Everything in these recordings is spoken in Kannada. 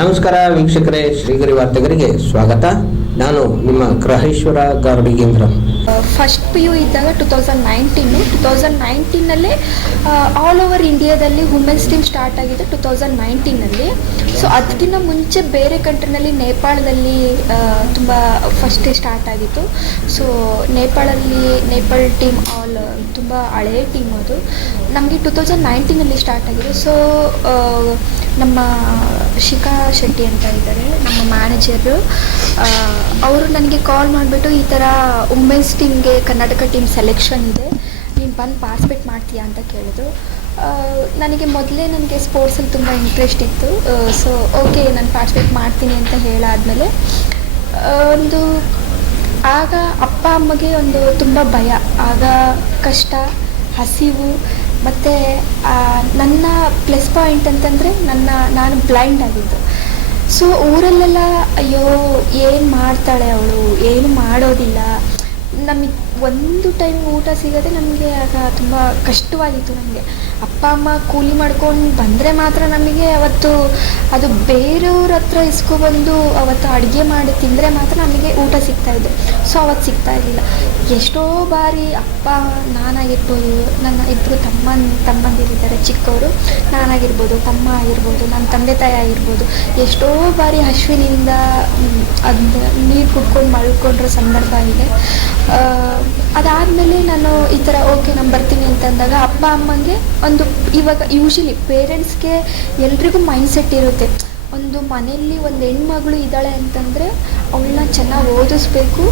ನಮಸ್ಕಾರ ವೀಕ್ಷಕರೇ, ಶ್ರೀಗರಿ ವಾರ್ತೆಗರಿಗೆ ಸ್ವಾಗತ. ನಾನು ನಿಮ್ಮ ಗ್ರಹೇಶ್ವರ ಗಾರ್ಡಿಗೇಂದ್ರ. ಫಸ್ಟ್ PU ಇದ್ದಾಗ 2019 ಆಲ್ ಓವರ್ ಇಂಡಿಯಾದಲ್ಲಿ ವುಮೆನ್ಸ್ ಟೀಮ್ ಸ್ಟಾರ್ಟ್ ಆಗಿದೆ 2019. ಸೊ ಅದಕ್ಕಿಂತ ಮುಂಚೆ ಬೇರೆ ಕಂಟ್ರಿನಲ್ಲಿ ನೇಪಾಳದಲ್ಲಿ ತುಂಬ ಫಸ್ಟ್ ಸ್ಟಾರ್ಟ್ ಆಗಿತ್ತು. ಸೊ ನೇಪಾಳ ಟೀಮ್ ತುಂಬ ಹಳೆಯ ಟೀಮ್ ಅದು. ನಮಗೆ 2019 ಸ್ಟಾರ್ಟ್ ಆಗಿದೆ. ಸೊ ನಮ್ಮ ಶಿಖಾ ಶೆಟ್ಟಿ ಅಂತ ಇದ್ದಾರೆ, ನಮ್ಮ ಮ್ಯಾನೇಜರು. ಅವರು ನನಗೆ ಕಾಲ್ ಮಾಡಿಬಿಟ್ಟು ಈ ಥರ ವುಮೆನ್ಸ್ ಟೀಮ್ಗೆ ಕರ್ನಾಟಕ ಟೀಮ್ ಸೆಲೆಕ್ಷನ್ ಇದೆ, ನೀನು ಬಂದು ಪಾರ್ಟಿಸಿಪೇಟ್ ಮಾಡ್ತೀಯಾ ಅಂತ ಕೇಳಿದ್ರು. ನನಗೆ ಸ್ಪೋರ್ಟ್ಸಲ್ಲಿ ತುಂಬ ಇಂಟ್ರೆಸ್ಟ್ ಇತ್ತು. ಸೊ ಓಕೆ, ನಾನು ಪಾರ್ಟಿಸಿಪೇಟ್ ಮಾಡ್ತೀನಿ ಅಂತ ಹೇಳಾದಮೇಲೆ ಆಗ ಅಪ್ಪ ಅಮ್ಮಗೆ ತುಂಬ ಭಯ. ಆಗ ಕಷ್ಟ, ಹಸಿವು, ಮತ್ತು ನನ್ನ ಪ್ಲಸ್ ಪಾಯಿಂಟ್ ಅಂತಂದರೆ ನಾನು ಬ್ಲೈಂಡ್ ಆಗಿದ್ದು. ಸೊ ಊರಲ್ಲೆಲ್ಲ ಅಯ್ಯೋ ಏನು ಮಾಡ್ತಾಳೆ ಅವಳು, ಏನು ಮಾಡೋದಿಲ್ಲ, ನಮಗೆ ಒಂದು ಟೈಮ್ ಊಟ ಸಿಗೋದೆ ನಮಗೆ ಆಗ ತುಂಬ ಕಷ್ಟವಾಗಿತ್ತು. ನಮಗೆ ಅಪ್ಪ ಅಮ್ಮ ಕೂಲಿ ಮಾಡ್ಕೊಂಡು ಬಂದರೆ ಮಾತ್ರ ನಮಗೆ ಅವತ್ತು ಅದು ಬೇರೆಯವ್ರ ಹತ್ರ ಇಸ್ಕೊಬಂದು ಅವತ್ತು ಅಡುಗೆ ಮಾಡಿ ತಿಂದರೆ ಮಾತ್ರ ನಮಗೆ ಊಟ ಸಿಗ್ತಾಯಿದ್ದು. ಸೊ ಅವತ್ತು ಸಿಗ್ತಾ ಇರಲಿಲ್ಲ. ಎಷ್ಟೋ ಬಾರಿ ಅಪ್ಪ, ನಾನಾಗಿರ್ಬೋದು, ನನ್ನ ಇಬ್ಬರು ತಮ್ಮಂದಿರಿದ್ದಾರೆ ಚಿಕ್ಕವರು, ನಾನಾಗಿರ್ಬೋದು, ತಮ್ಮ ಆಗಿರ್ಬೋದು, ನನ್ನ ತಂದೆ ತಾಯಿ ಆಗಿರ್ಬೋದು, ಎಷ್ಟೋ ಬಾರಿ ಹಸುವಿನಿಂದ ಅದು ನೀರು ಕುಡ್ಕೊಂಡು ಮಲ್ಕೊಂಡಿರೋ ಸಂದರ್ಭ ಇದೆ. ಅದಾದಮೇಲೆ ನಾನು ಈ ಥರ ಓಕೆ ನಾನು ಬರ್ತೀನಿ ಅಂತಂದಾಗ ಅಪ್ಪ ಅಮ್ಮಂಗೆ ಇವಾಗ ಯೂಶಲಿ ಪೇರೆಂಟ್ಸ್ಗೆ ಎಲ್ರಿಗೂ ಮೈಂಡ್ಸೆಟ್ ಇರುತ್ತೆ, ಒಂದು ಮನೆಯಲ್ಲಿ ಒಂದು ಹೆಣ್ಮಗಳು ಇದ್ದಾಳೆ ಅಂತಂದರೆ ಅವಳನ್ನ ಚೆನ್ನಾಗಿ ಓದಿಸ್ಬೇಕು,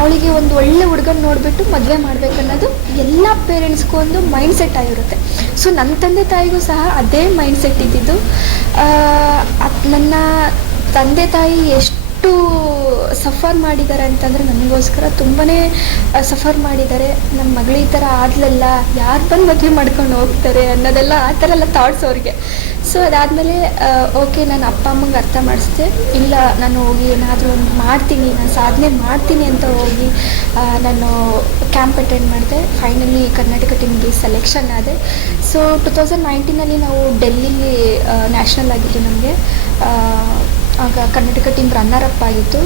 ಅವಳಿಗೆ ಒಂದು ಒಳ್ಳೆ ಹುಡುಗನ ನೋಡಿಬಿಟ್ಟು ಮದುವೆ ಮಾಡಬೇಕನ್ನೋದು ಎಲ್ಲ ಪೇರೆಂಟ್ಸ್ಗೂ ಒಂದು ಮೈಂಡ್ಸೆಟ್ ಆಗಿರುತ್ತೆ. ಸೊ ನನ್ನ ತಂದೆ ತಾಯಿಗೂ ಸಹ ಅದೇ ಮೈಂಡ್ಸೆಟ್ ಇದ್ದಿದ್ದು. ನನ್ನ ತಂದೆ ತಾಯಿ ಎಷ್ಟು ಸಫರ್ ಮಾಡಿದ್ದಾರೆ ಅಂತಂದರೆ ನನಗೋಸ್ಕರ ತುಂಬಾ ಸಫರ್ ಮಾಡಿದ್ದಾರೆ. ನಮ್ಮ ಮಗಳು ಈ ಥರ ಆದ್ಲಲ್ಲ, ಯಾರು ಬಂದು ಮದುವೆ ಮಾಡ್ಕೊಂಡು ಹೋಗ್ತಾರೆ ಅನ್ನೋದೆಲ್ಲ ಆ ಥರ ಎಲ್ಲ ಥಾಟ್ಸ್ ಅವ್ರಿಗೆ. ಸೊ ಅದಾದಮೇಲೆ ಓಕೆ, ನಾನು ಅಪ್ಪ ಅಮ್ಮಂಗೆ ಅರ್ಥ ಮಾಡಿಸ್ದೆ, ಇಲ್ಲ ನಾನು ಹೋಗಿ ಏನಾದರೂ ಒಂದು ಮಾಡ್ತೀನಿ, ನಾನು ಸಾಧನೆ ಮಾಡ್ತೀನಿ ಅಂತ ಹೋಗಿ ನಾನು ಕ್ಯಾಂಪ್ ಅಟೆಂಡ್ ಮಾಡಿದೆ. ಫೈನಲಿ ಕರ್ನಾಟಕ ಟೀಮ್ಗೆ ಸೆಲೆಕ್ಷನ್ ಆದೆ. ಸೊ 2019 ನಾವು ಡೆಲ್ಲಿಲಿ ನ್ಯಾಷನಲ್ ಆಗಿದ್ದು ನಮಗೆ. ಆಗ ಕರ್ನಾಟಕ ಟೀಮ್ ರನ್ನರ್ ಅಪ್ ಆಗಿತ್ತು.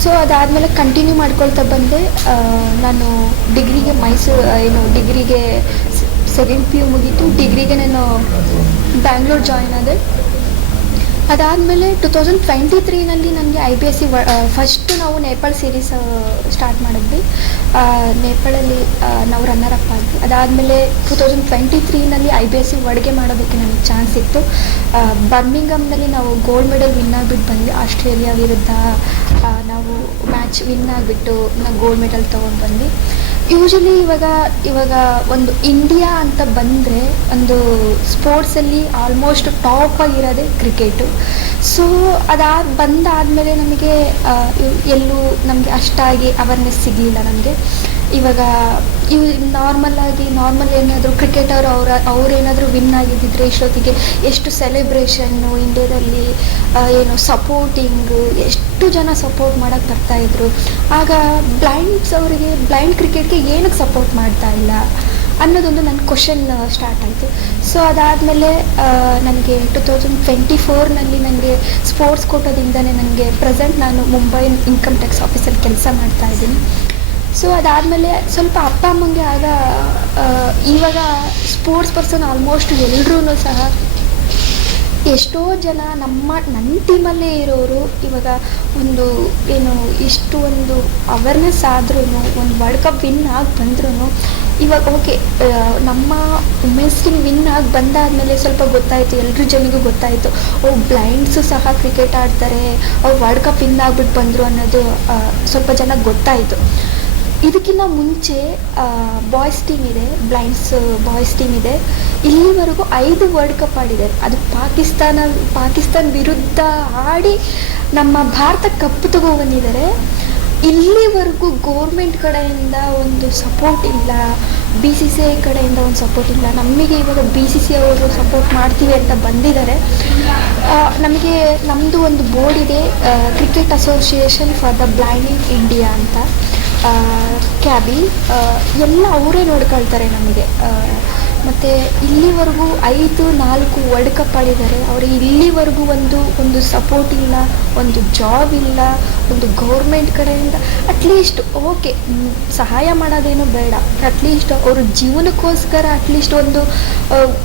ಸೊ ಅದಾದಮೇಲೆ ಕಂಟಿನ್ಯೂ ಮಾಡ್ಕೊಳ್ತಾ ಬಂದೆ. ನಾನು ಡಿಗ್ರಿಗೆ ಡಿಗ್ರಿಗೆ 2nd PU ಮುಗೀತು. ಡಿಗ್ರಿಗೆ ನಾನು ಬ್ಯಾಂಗ್ಳೂರ್ ಜಾಯ್ನ್ ಆದೆ. ಅದಾದಮೇಲೆ 2023 ನನಗೆ IBSC ಫಸ್ಟ್ ನಾವು ನೇಪಾಳ ಸೀರೀಸ್ ಸ್ಟಾರ್ಟ್ ಮಾಡಿದ್ವಿ. ನೇಪಾಳಲ್ಲಿ ನಾವು ರನ್ನರ್ ಅಪ್ ಆದ್ವಿ. ಅದಾದಮೇಲೆ 2023 IBSC ವರ್ಲ್ಡ್ಗೆ ಮಾಡೋದಕ್ಕೆ ನನಗೆ ಚಾನ್ಸ್ ಇತ್ತು. ಬರ್ಮಿಂಗಮ್ನಲ್ಲಿ ನಾವು ಗೋಲ್ಡ್ ಮೆಡಲ್ ವಿನ್ ಆಗಿಬಿಟ್ಟು ಬಂದ್ವಿ. ಆಸ್ಟ್ರೇಲಿಯಾ ವಿರುದ್ಧ ನಾವು ಮ್ಯಾಚ್ ವಿನ್ ಆಗಿಬಿಟ್ಟು ನಾವು ಗೋಲ್ಡ್ ಮೆಡಲ್ ತೊಗೊಂಡು ಬಂದ್ವಿ. ಯೂಶಲಿ ಇವಾಗ ಒಂದು ಇಂಡಿಯಾ ಅಂತ ಬಂದರೆ ಒಂದು ಸ್ಪೋರ್ಟ್ಸಲ್ಲಿ ಆಲ್ಮೋಸ್ಟ್ ಟಾಪ್ ಆಗಿರೋದೇ ಕ್ರಿಕೆಟು. ಸೊ ಬಂದಾದಮೇಲೆ ನಮಗೆ ಎಲ್ಲೂ ನಮಗೆ ಅಷ್ಟಾಗಿ ಅವೇರ್ನೆಸ್ ಸಿಗಲಿಲ್ಲ ನಮಗೆ. ಇವಾಗ ನಾರ್ಮಲ್ ಏನಾದರೂ ಕ್ರಿಕೆಟರ್ ಅವರೇನಾದರೂ ವಿನ್ ಆಗಿದ್ದಿದ್ರೆ ಇಷ್ಟೊತ್ತಿಗೆ ಎಷ್ಟು ಸೆಲೆಬ್ರೇಷನ್ನು ಇಂಡಿಯಾದಲ್ಲಿ, ಸಪೋರ್ಟಿಂಗು, ಎಷ್ಟು ಜನ ಸಪೋರ್ಟ್ ಮಾಡೋಕ್ಕೆ ಬರ್ತಾಯಿದ್ರು. ಆಗ ಬ್ಲೈಂಡ್ ಕ್ರಿಕೆಟ್ಗೆ ಏನಕ್ಕೆ ಸಪೋರ್ಟ್ ಮಾಡ್ತಾ ಇಲ್ಲ ಅನ್ನೋದೊಂದು ನನ್ನ ಕ್ವಶನ್ ಸ್ಟಾರ್ಟ್ ಆಯಿತು. ಸೊ ಅದಾದಮೇಲೆ ನನಗೆ 2024 ನನಗೆ ಸ್ಪೋರ್ಟ್ಸ್ ಕೋಟಾದಿಂದನೇ ನನಗೆ ನಾನು ಮುಂಬೈ ಇನ್ಕಮ್ ಟ್ಯಾಕ್ಸ್ ಆಫೀಸಲ್ಲಿ ಕೆಲಸ ಮಾಡ್ತಾಯಿದ್ದೀನಿ. ಸೊ ಅದಾದಮೇಲೆ ಸ್ವಲ್ಪ ಅಪ್ಪ ಅಮ್ಮಂಗೆ ಇವಾಗ ಸ್ಪೋರ್ಟ್ಸ್ ಪರ್ಸನ್ ಆಲ್ಮೋಸ್ಟ್ ಎಲ್ಲರೂ ಸಹ ಎಷ್ಟೋ ಜನ ನನ್ನ ಟೀಮಲ್ಲೇ ಇರೋರು ಇವಾಗ ಇಷ್ಟು ಒಂದು ಅವೇರ್ನೆಸ್ ಆದ್ರೂ, ಒಂದು ವರ್ಲ್ಡ್ ಕಪ್ ವಿನ್ ಆಗಿ ಬಂದ್ರೂ ಇವಾಗ ಓಕೆ, ನಮ್ಮ ವುಮೆನ್ಸ್ ಟೀಮ್ ವಿನ್ ಆಗಿ ಬಂದಾದಮೇಲೆ ಸ್ವಲ್ಪ ಗೊತ್ತಾಯಿತು, ಎಲ್ಲರೂ ಜನಗೂ ಗೊತ್ತಾಯಿತು, ಬ್ಲೈಂಡ್ಸು ಸಹ ಕ್ರಿಕೆಟ್ ಆಡ್ತಾರೆ, ಅವ್ರು ವರ್ಲ್ಡ್ ಕಪ್ ವಿನ್ ಆಗಿಬಿಟ್ಟು ಬಂದರು ಅನ್ನೋದು ಸ್ವಲ್ಪ ಜನಕ್ಕೆ ಗೊತ್ತಾಯಿತು. ಇದಕ್ಕಿಂತ ಮುಂಚೆ ಬಾಯ್ಸ್ ಟೀಮ್ ಇದೆ, ಬಾಯ್ಸ್ ಟೀಮ್ ಇದೆ. ಇಲ್ಲಿವರೆಗೂ 5 ವರ್ಲ್ಡ್ ಕಪ್ ಆಡಿದ್ದಾರೆ. ಅದು ಪಾಕಿಸ್ತಾನ ವಿರುದ್ಧ ಆಡಿ ನಮ್ಮ ಭಾರತ ಕಪ್ ತಗೊಬಂದಿದ್ದಾರೆ. ಇಲ್ಲಿವರೆಗೂ ಗೋರ್ಮೆಂಟ್ ಕಡೆಯಿಂದ ಒಂದು ಸಪೋರ್ಟ್ ಇಲ್ಲ, BCCI ಕಡೆಯಿಂದ ಒಂದು ಸಪೋರ್ಟ್ ಇಲ್ಲ. ನಮಗೆ ಇವಾಗ BCCI ಅವರು ಸಪೋರ್ಟ್ ಮಾಡ್ತೀವಿ ಅಂತ ಬಂದಿದ್ದಾರೆ. ನಮ್ಮದು ಒಂದು ಬೋರ್ಡ್ ಇದೆ, cricket association for the blind in India ಅಂತ. ಕ್ಯಾಬಿ ಎಲ್ಲ ಅವರೇ ನೋಡ್ಕೊಳ್ತಾರೆ ನಮಗೆ. ಮತ್ತು ಇಲ್ಲಿವರೆಗೂ 5-4 ವರ್ಲ್ಡ್ ಕಪ್ ಆಡಿದ್ದಾರೆ. ಅವ್ರಿಗೆ ಇಲ್ಲಿವರೆಗೂ ಒಂದು ಸಪೋರ್ಟ್ ಇಲ್ಲ, ಒಂದು ಜಾಬ್ ಇಲ್ಲ, ಒಂದು ಗೌರ್ಮೆಂಟ್ ಕಡೆಯಿಂದ ಅಟ್ಲೀಸ್ಟ್ ಓಕೆ ಸಹಾಯ ಮಾಡೋದೇನು ಬೇಡ, ಅಟ್ಲೀಸ್ಟ್ ಅವ್ರ ಜೀವನಕ್ಕೋಸ್ಕರ ಅಟ್ಲೀಸ್ಟ್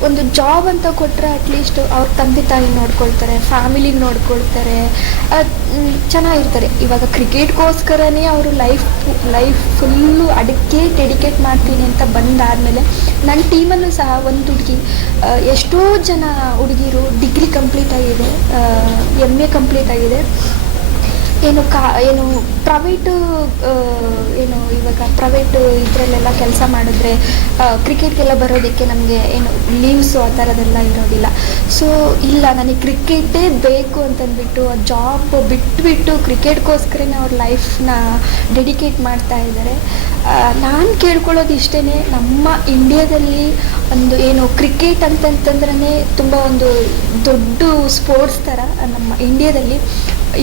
ಒಂದು ಜಾಬ್ ಅಂತ ಕೊಟ್ಟರೆ ಅಟ್ಲೀಸ್ಟ್ ಅವ್ರ ತಂದೆ ತಾಯಿ ನೋಡ್ಕೊಳ್ತಾರೆ, ಫ್ಯಾಮಿಲಿಗೆ ನೋಡ್ಕೊಳ್ತಾರೆ, ಚೆನ್ನಾಗಿರ್ತಾರೆ. ಇವಾಗ ಕ್ರಿಕೆಟ್ಗೋಸ್ಕರನೇ ಅವರು ಲೈಫ್ ಫುಲ್ಲು ಅದಕ್ಕೆ ಡೆಡಿಕೇಟ್ ಮಾಡ್ತೀನಿ ಅಂತ ಬಂದಾದಮೇಲೆ ನನ್ನ ಟೀಮಲ್ಲೂ ಸಹ ಒಂದು ಹುಡುಗಿ, ಎಷ್ಟೋ ಜನ ಹುಡುಗಿರು ಡಿಗ್ರಿ ಕಂಪ್ಲೀಟ್ ಆಗಿದೆ, MA ಕಂಪ್ಲೀಟ್ ಆಗಿದೆ, ಏನು ಪ್ರೈವೇಟು ಇವಾಗ ಪ್ರೈವೇಟು ಇದರಲ್ಲೆಲ್ಲ ಕೆಲಸ ಮಾಡಿದ್ರೆ ಕ್ರಿಕೆಟ್ಗೆಲ್ಲ ಬರೋದಕ್ಕೆ ನಮಗೆ ಏನು ಲೀವ್ಸು ಆ ಥರದ್ದೆಲ್ಲ ಇರೋದಿಲ್ಲ. ಸೊ ಇಲ್ಲ, ನನಗೆ ಕ್ರಿಕೆಟೇ ಬೇಕು ಅಂತಂದ್ಬಿಟ್ಟು ಆ ಜಾಬ್ ಬಿಟ್ಟು ಕ್ರಿಕೆಟ್ಗೋಸ್ಕರನೇ ಅವ್ರ ಲೈಫ್ನ ಡೆಡಿಕೇಟ್ ಮಾಡ್ತಾ ಇದ್ದಾರೆ. ನಾನು ಕೇಳ್ಕೊಳ್ಳೋದು ಇಷ್ಟೇ, ನಮ್ಮ ಇಂಡಿಯಾದಲ್ಲಿ ಕ್ರಿಕೆಟ್ ಅಂತಂತಂದ್ರೇ ತುಂಬ ಒಂದು ದೊಡ್ಡ ಸ್ಪೋರ್ಟ್ಸ್ ಥರ ಕ್ರೀಡಾ ನಮ್ಮ ಇಂಡಿಯಾದಲ್ಲಿ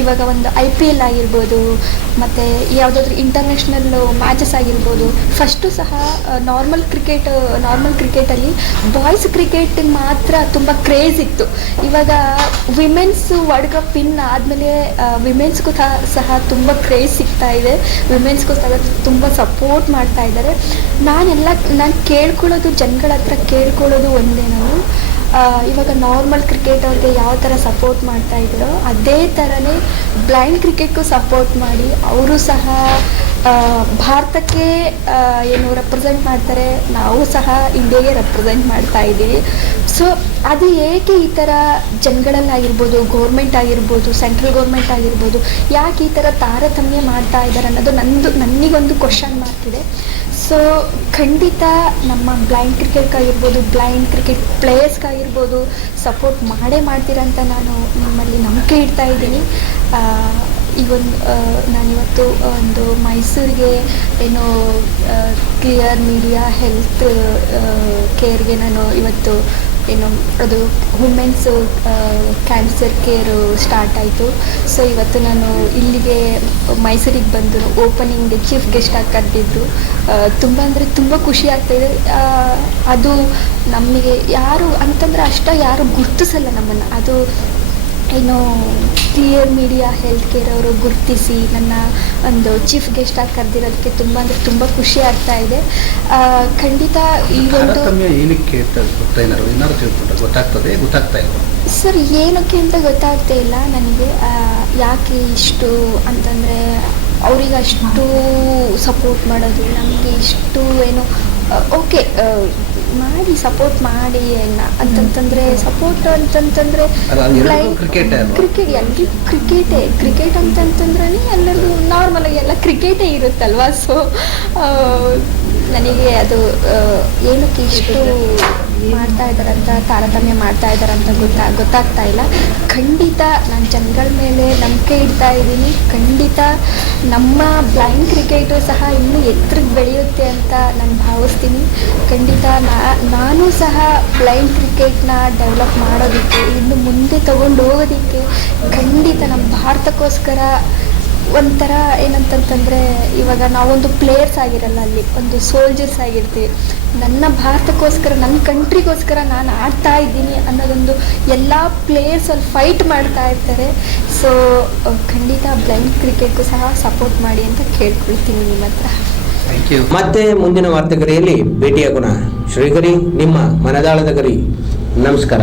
ಇವಾಗ ಒಂದು IPL ಆಗಿರ್ಬೋದು, ಮತ್ತು ಯಾವುದಾದ್ರೂ ಇಂಟರ್ನ್ಯಾಷನಲ್ ಮ್ಯಾಚಸ್ ಆಗಿರ್ಬೋದು, ಫಸ್ಟು ಸಹ ನಾರ್ಮಲ್ ಕ್ರಿಕೆಟಲ್ಲಿ ಬಾಯ್ಸ್ ಕ್ರಿಕೆಟಿಗೆ ಮಾತ್ರ ತುಂಬ ಕ್ರೇಜ್ ಇತ್ತು. ಇವಾಗ ವಿಮೆನ್ಸ್ ವರ್ಲ್ಡ್ ಕಪ್ ವಿನ್ ಆದಮೇಲೆ ವಿಮೆನ್ಸ್ಗೂ ಸಹ ತುಂಬ ಕ್ರೇಜ್ ಸಿಗ್ತಾ ಇದೆ, ವಿಮೆನ್ಸ್ಗೂ ಸಹ ತುಂಬ ಸಪೋರ್ಟ್ ಮಾಡ್ತಾ ಇದ್ದಾರೆ. ನಾನು ಕೇಳ್ಕೊಳ್ಳೋದು ಜನಗಳ ಹತ್ರ ಕೇಳ್ಕೊಳ್ಳೋದು ಒಂದೇ, ನಾವು ಇವಾಗ ನಾರ್ಮಲ್ ಕ್ರಿಕೆಟ್ ಅವ್ರಿಗೆ ಯಾವ ಥರ ಸಪೋರ್ಟ್ ಮಾಡ್ತಾ ಇದ್ದಾರೋ ಅದೇ ಥರನೇ ಬ್ಲೈಂಡ್ ಕ್ರಿಕೆಟ್ಗೂ ಸಪೋರ್ಟ್ ಮಾಡಿ ಅವರು ಸಹ ಭಾರತಕ್ಕೆ ರೆಪ್ರೆಸೆಂಟ್ ಮಾಡ್ತಾರೆ, ನಾವು ಸಹ ಇಂಡಿಯಾಗೆ ರೆಪ್ರೆಸೆಂಟ್ ಮಾಡ್ತಾ ಇದ್ದೀವಿ. ಸೊ ಅದು ಏಕೆ ಈ ಥರ ಜನಗಳಲ್ಲಾಗಿರ್ಬೋದು, ಗೌರ್ಮೆಂಟ್ ಆಗಿರ್ಬೋದು, ಸೆಂಟ್ರಲ್ ಗೌರ್ಮೆಂಟ್ ಆಗಿರ್ಬೋದು, ಯಾಕೆ ಈ ಥರ ತಾರತಮ್ಯ ಮಾಡ್ತಾ ಇದ್ದಾರೆ ಅನ್ನೋದು ನನಗೊಂದು ಕ್ವಶನ್ ಮಾರ್ಕ್ ಇದೆ. ಸೊ ಖಂಡಿತ ನಮ್ಮ ಬ್ಲೈಂಡ್ ಕ್ರಿಕೆಟ್ಗಾಗಿರ್ಬೋದು, ಬ್ಲೈಂಡ್ ಕ್ರಿಕೆಟ್ ಪ್ಲೇಯರ್ಸ್ಗಾಗಿರ್ಬೋದು ಸಪೋರ್ಟ್ ಮಾಡ್ತೀರಂತ ನಾನು ನಿಮ್ಮಲ್ಲಿ ನಂಬಿಕೆ ಇಡ್ತಾ ಇದ್ದೀನಿ. ನಾನಿವತ್ತು ಒಂದು ಮೈಸೂರಿಗೆ ಕ್ಲಿಯರ್ ಮೀಡಿಯಾ ಹೆಲ್ತ್ ಕೇರ್ಗೆ ನಾನು ಇವತ್ತು ಅದು ವುಮೆನ್ಸ್ ಕ್ಯಾನ್ಸರ್ ಕೇರು ಸ್ಟಾರ್ಟ್ ಆಯಿತು. ಸೊ ಇವತ್ತು ನಾನು ಇಲ್ಲಿಗೆ ಮೈಸೂರಿಗೆ ಬಂದು ಓಪನಿಂಗ್ಗೆ ಚೀಫ್ ಗೆಸ್ಟಾಗಿ ಕರೆದಿದ್ದು ತುಂಬ ಅಂದರೆ ತುಂಬ ಖುಷಿ ಆಗ್ತಾಯಿದೆ. ಅದು ನಮಗೆ ಯಾರು ಅಂತಂದರೆ ಯಾರು ಗುರ್ತಿಸಲ್ಲ ನಮ್ಮನ್ನು, ಅದು ಕ್ಲಿಯರ್ ಮೀಡಿಯಾ ಹೆಲ್ತ್ ಕೇರ್ ಅವರು ಗುರುತಿಸಿ ನನ್ನ ಒಂದು ಚೀಫ್ ಗೆಸ್ಟಾಗಿ ಕರೆದಿರೋದಕ್ಕೆ ತುಂಬ ಅಂದರೆ ತುಂಬ ಖುಷಿ ಆಗ್ತಾ ಇದೆ. ಖಂಡಿತ ಈ ಒಂದು ಸರ್ ಏನಕ್ಕೆ ಅಂತ ಗೊತ್ತಾಗ್ತಾ ಇಲ್ಲ ನನಗೆ. ಯಾಕೆ ಇಷ್ಟು ಅಂತಂದರೆ ಅವ್ರಿಗೆ ಅಷ್ಟು ಸಪೋರ್ಟ್ ಮಾಡೋದು, ನಮಗೆ ಇಷ್ಟು ಓಕೆ ಮಾಡಿ ಸಪೋರ್ಟ್ ಮಾಡಿ ಅಂತಂತಂದರೆ ಸಪೋರ್ಟ್ ಅಂತಂತಂದರೆ ಕ್ರಿಕೆಟ್ ಎಲ್ರಿಗೂ ಕ್ರಿಕೆಟ್ ಅಂತಂತಂದ್ರೆ ಎಲ್ಲರಿಗೂ ನಾರ್ಮಲಾಗಿ ಎಲ್ಲ ಕ್ರಿಕೆಟೇ ಇರುತ್ತಲ್ವ. ಸೊ ನನಗೆ ಅದು ಏನಕ್ಕೆ ಇಷ್ಟು ಮಾಡ್ತಾ ಇದ್ದಾರಂತ, ತಾರತಮ್ಯ ಮಾಡ್ತಾ ಇದ್ದಾರಂತ ಗೊತ್ತಾಗ್ತಾ ಇಲ್ಲ. ಖಂಡಿತ ನಾನು ಜನಗಳ ಮೇಲೆ ನಂಬಿಕೆ ಇಡ್ತಾ ಇದ್ದೀನಿ. ಖಂಡಿತ ನಮ್ಮ ಬ್ಲೈಂಡ್ ಕ್ರಿಕೆಟು ಸಹ ಇನ್ನೂ ಎತ್ತರಕ್ಕೆ ಬೆಳೆಯುತ್ತೆ ಅಂತ ನಾನು ಭಾವಿಸ್ತೀನಿ. ಖಂಡಿತ ನಾನು ಸಹ ಬ್ಲೈಂಡ್ ಕ್ರಿಕೆಟ್ನ ಡೆವಲಪ್ ಮಾಡೋದಕ್ಕೆ, ಇನ್ನು ಮುಂದೆ ತಗೊಂಡು ಹೋಗೋದಕ್ಕೆ ಖಂಡಿತ ನಮ್ಮ ಭಾರತಕ್ಕೋಸ್ಕರ ಒಂಥರ ಏನಂತಂತಂದರೆ, ಇವಾಗ ನಾವೊಂದು ಪ್ಲೇಯರ್ಸ್ ಆಗಿರಲ್ಲ, ಅಲ್ಲಿ ಒಂದು ಸೋಲ್ಜರ್ಸ್ ಆಗಿರ್ತೀವಿ. ನನ್ನ ಭಾರತಕ್ಕೋಸ್ಕರ, ನನ್ನ ಕಂಟ್ರಿಗೋಸ್ಕರ ನಾನು ಆಡ್ತಾ ಇದ್ದೀನಿ ಅನ್ನೋದೊಂದು ಎಲ್ಲ ಪ್ಲೇಯರ್ಸ್ ಅಲ್ಲಿ ಫೈಟ್ ಮಾಡ್ತಾ ಇರ್ತಾರೆ. ಸೊ ಖಂಡಿತ ಬ್ಲೈಂಡ್ ಕ್ರಿಕೆಟ್ಗೂ ಸಹ ಸಪೋರ್ಟ್ ಮಾಡಿ ಅಂತ ಕೇಳ್ಕೊಳ್ತೀನಿ ನಿಮ್ಮ ಹತ್ರ. ಮತ್ತೆ ಮುಂದಿನ ವಾರ್ತೆಗರಿಯಲ್ಲಿ ಭೇಟಿಯಾಗೋಣ. ಶ್ರೀಗರಿ, ನಿಮ್ಮ ಮನದಾಳದ ಗರಿ. ನಮಸ್ಕಾರ.